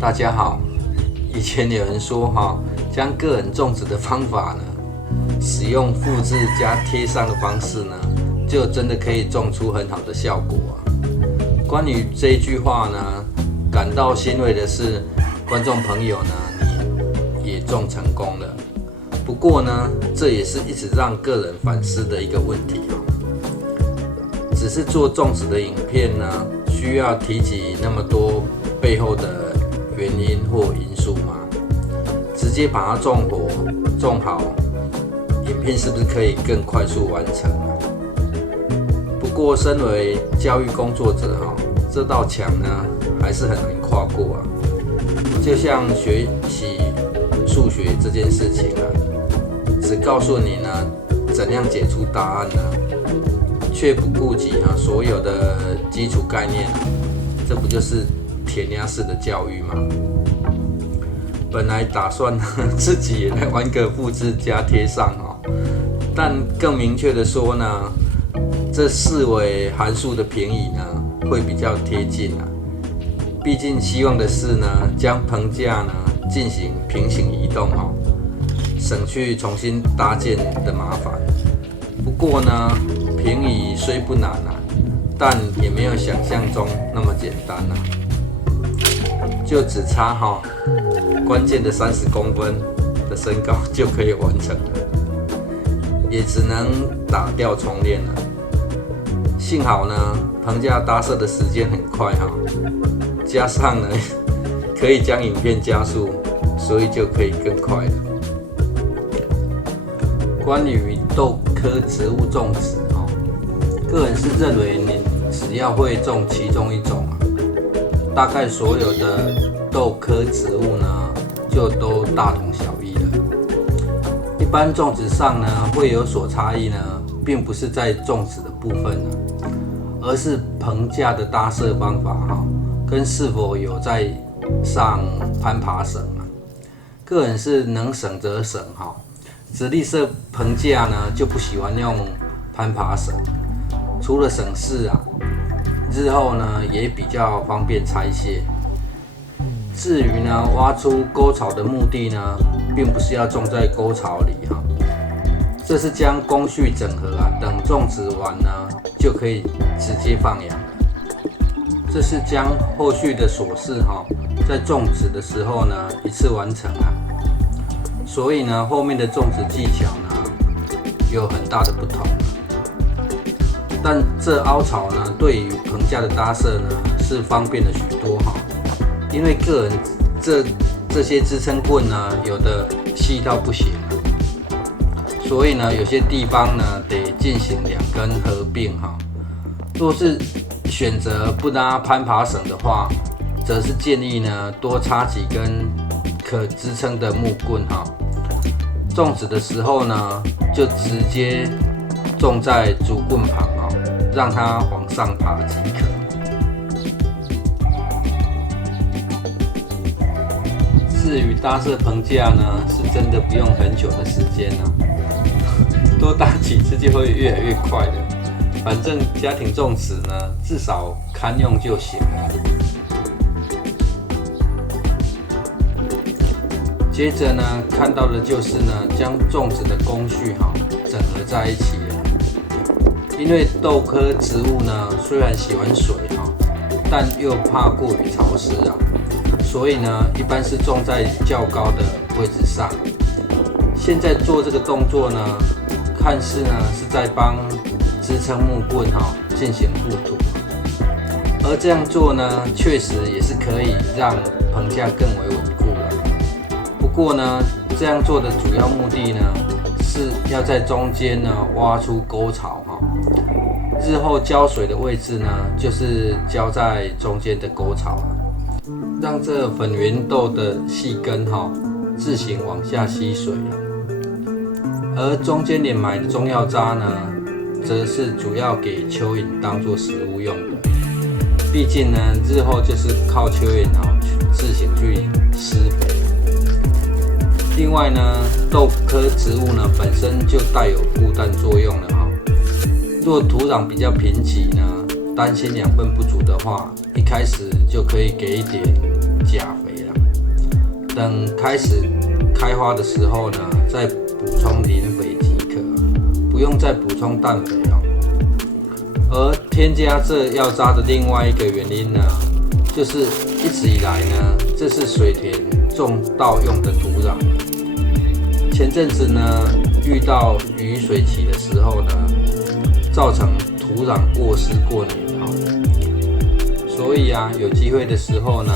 大家好，以前有人说将个人种植的方法呢，使用复制加贴上的方式呢，就真的可以种出很好的效果啊。关于这一句话呢，感到欣慰的是，观众朋友呢，你也种成功了。不过呢，这也是一直让个人反思的一个问题只是做种植的影片呢，需要提及那么多背后的原因或因素吗？直接把它种活、种好，影片是不是可以更快速完成不过，身为教育工作者这道墙呢，还是很难跨过啊。就像学习数学这件事情只告诉你呢怎样解出答案却不顾及所有的基础概念这不就是填鸭式的教育吗？本来打算自己也来玩个复制加贴上但更明确的说呢，这四维函数的平移呢会比较贴近毕竟希望的是呢，将棚架呢进行平行移动省去重新搭建的麻烦。不过呢，平移虽不难但也没有想象中那么简单就只差关键的30公分的身高就可以完成了，也只能打掉重练了。幸好呢，棚架搭设的时间很快加上呢可以将影片加速，所以就可以更快了。关于豆科植物种植个人是认为你只要会种其中一种大概所有的豆科植物呢就都大同小异了。一般种植上呢会有所差异呢，并不是在种植的部分而是棚架的搭设方法跟是否有在上攀爬绳个人是能省则省直立式棚架呢就不喜欢用攀爬绳，除了省事日后呢也比较方便拆卸。至于呢挖出沟槽的目的呢，并不是要种在沟槽里这是将工序整合等种植完呢就可以直接放养。这是将后续的琐事在种植的时候呢一次完成所以呢后面的种植技巧呢有很大的不同。但这凹槽呢对于棚架的搭设呢是方便了许多因为个人这些支撑棍呢有的细到不行所以呢有些地方呢得进行2根合并若是选择不拉攀爬绳的话，则是建议呢多插几根可支撑的木棍种植的时候呢就直接种在竹棍旁让它往上爬即可。至于搭设棚架呢，是真的不用很久的时间多搭几次就会越来越快的。反正家庭种植呢，至少堪用就行了。接着呢，看到的就是呢，将种植的工序整合在一起了。因为豆科植物呢，虽然喜欢水但又怕过于潮湿所以呢，一般是种在较高的位置上。现在做这个动作呢，看似呢是在帮支撑木棍进行覆土，而这样做呢，确实也是可以让棚架更为稳固了。不过呢，这样做的主要目的呢，是要在中间呢挖出沟槽日后浇水的位置呢，就是浇在中间的沟槽让这粉圆豆的细根自行往下吸水而中间连埋的中药渣呢，则是主要给蚯蚓当作食物用的。毕竟呢，日后就是靠蚯蚓自行去施肥。另外呢，豆科植物呢本身就带有固氮作用了若土壤比较贫瘠呢，担心养分不足的话，一开始就可以给一点钾肥了。等开始开花的时候呢，再补充磷肥即可，不用再补充氮肥哦。而添加这药渣的另外一个原因呢，就是一直以来呢，这是水田种稻用的土壤。前阵子呢，遇到雨水期的时候呢，造成土壤过湿过黏所以有机会的时候呢，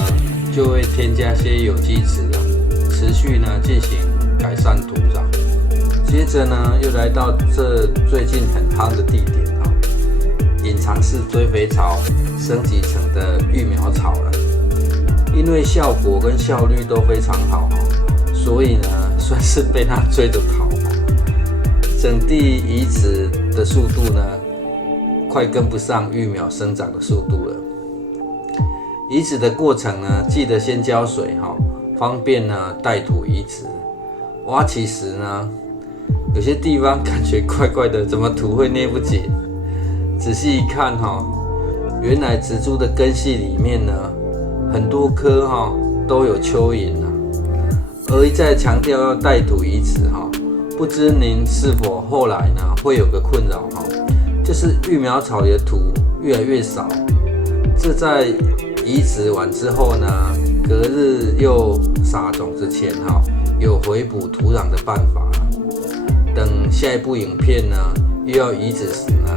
就会添加些有机质持续呢进行改善土壤。接着呢，又来到这最近很夯的地点隐藏式追肥草升级成的育苗草了。因为效果跟效率都非常好所以呢，算是被它追着跑。整地移植的速度呢，快跟不上育苗生长的速度了。移植的过程呢，记得先浇水方便呢带土移植。挖起时呢，有些地方感觉怪怪的，怎么土会捏不紧？仔细一看原来植株的根系里面呢，很多颗都有蚯蚓而一再强调要带土移植不知您是否后来呢会有个困扰就是育苗草里的土越来越少。这在移植完之后呢，隔日又撒种之前有回补土壤的办法。等下一部影片呢又要移植时呢，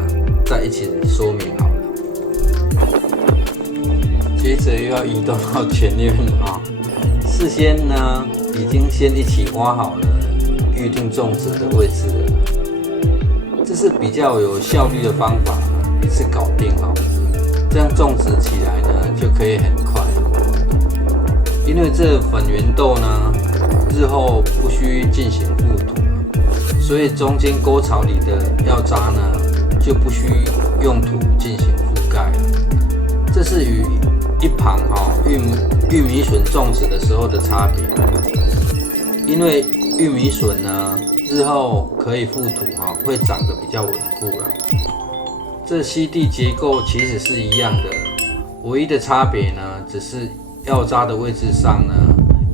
再一起说明好了。接着又要移动到前院了事先呢已经先一起挖好了预定种植的位置了。这是比较有效率的方法，一次搞定这样种植起来呢就可以很快。因为这粉圆豆呢日后不需进行覆土所以中间沟槽里的药渣呢就不需用土进行覆盖了。这是与一旁玉米笋种植的时候的差别。因为玉米笋呢日后可以覆土会长得比较稳固了。这吸地结构其实是一样的，唯一的差别呢只是药渣的位置上呢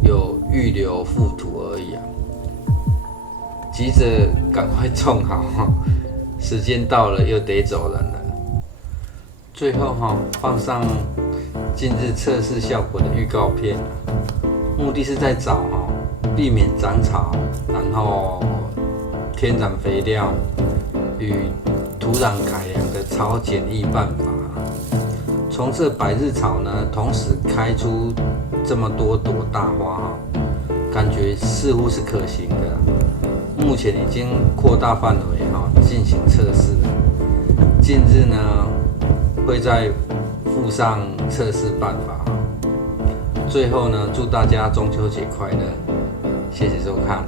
有预留覆土而已急着赶快种好时间到了又得走人了。最后放上近日测试效果的预告片目的是在找避免长草，然后天然肥料与土壤改良的超简易办法。从这百日草呢同时开出这么多朵大花感觉似乎是可行的。目前已经扩大范围进行测试了。近日呢会再附上测试办法。最后呢，祝大家中秋节快乐，谢谢收看。